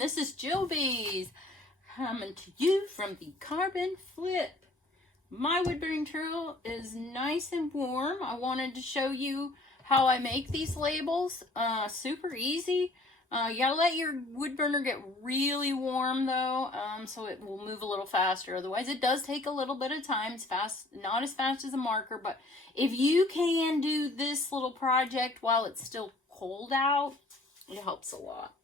everyone, this is Joby's coming to you from the Carbon Flip. My wood burning turtle is nice and warm. I wanted to show you how I make these labels. Super easy. You gotta let your wood burner get really warm though, so it will move a little faster. Otherwise it does take a little bit of time. It's fast, not as fast as a marker, but if you can do this little project while it's still cold out, it helps a lot.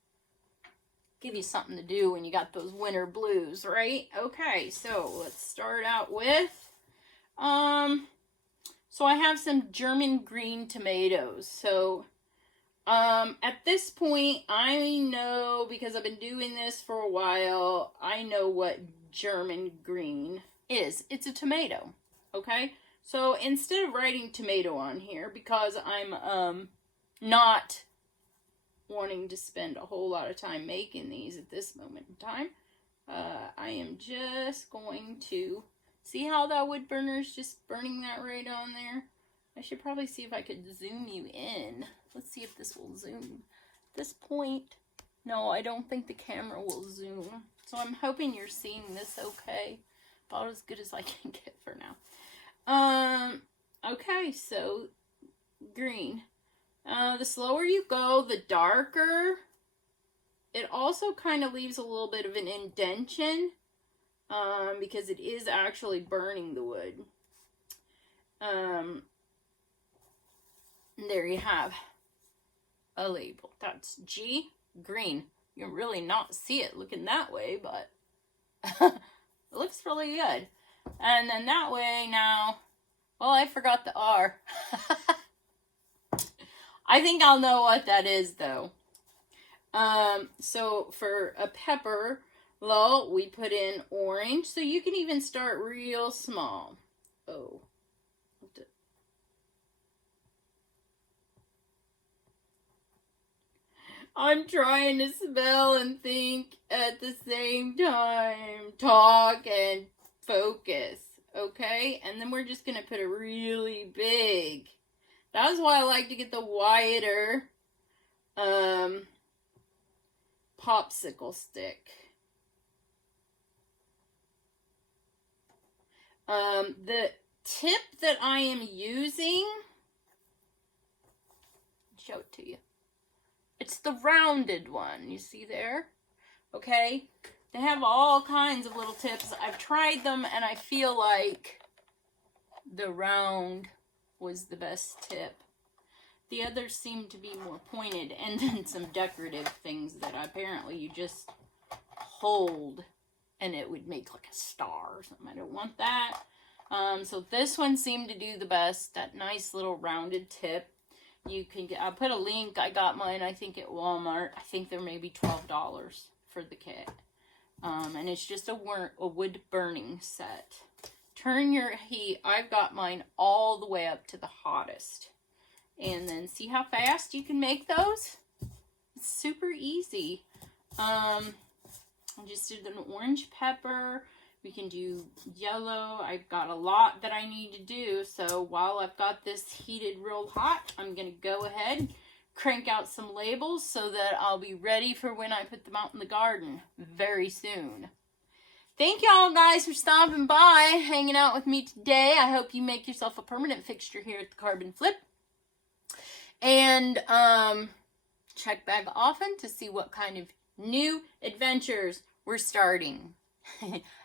Give you something to do when you got those winter blues, right? Okay, so let's start out with, so I have some German green tomatoes. So, at this point, I know, because I've been doing this for a while, I know what German green is. It's a tomato, okay? So instead of writing tomato on here, because I'm, not wanting to spend a whole lot of time making these at this moment in time, I am just going to see how that wood burner is just burning that right on there. I should probably see if I could zoom you in. Let's see if this will zoom. At this point, no, I don't think the camera will zoom. So I'm hoping you're seeing this okay. About as good as I can get for now. Okay, so green. The slower you go, the darker. It also kind of leaves a little bit of an indentation, because it is actually burning the wood. There you have a label. That's G, green. You can really not see it looking that way, but it looks really good. And then that way now, well, I forgot the R. I think I'll know what that is, though. So for a pepper, well, we put in orange. So you can even start real small. Oh. I'm trying to spell and think at the same time. Talk and focus. Okay? And then we're just going to put a really big. That's why I like to get the wider popsicle stick. The tip that I am using, show it to you. It's the rounded one, you see there? Okay? They have all kinds of little tips. I've tried them and I feel like the round was the best tip. The others seem to be more pointed, and then some decorative things that apparently you just hold and it would make like a star or something. I don't want that. So this one seemed to do the best, that nice little rounded tip. You can get, I'll put a link. I got mine, I think, at Walmart. I think they're maybe $12 for the kit. And it's just a wood burning set. Turn your heat. I've got mine all the way up to the hottest. And then see how fast you can make those? It's super easy. I just did an orange pepper. We can do yellow. I've got a lot that I need to do. So while I've got this heated real hot, I'm going to go ahead, crank out some labels so that I'll be ready for when I put them out in the garden very soon. Thank y'all guys for stopping by, hanging out with me today. I hope you make yourself a permanent fixture here at the Carbon Flip. And check back often to see what kind of new adventures we're starting.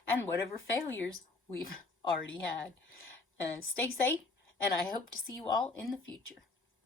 And whatever failures we've already had. Stay safe, and I hope to see you all in the future.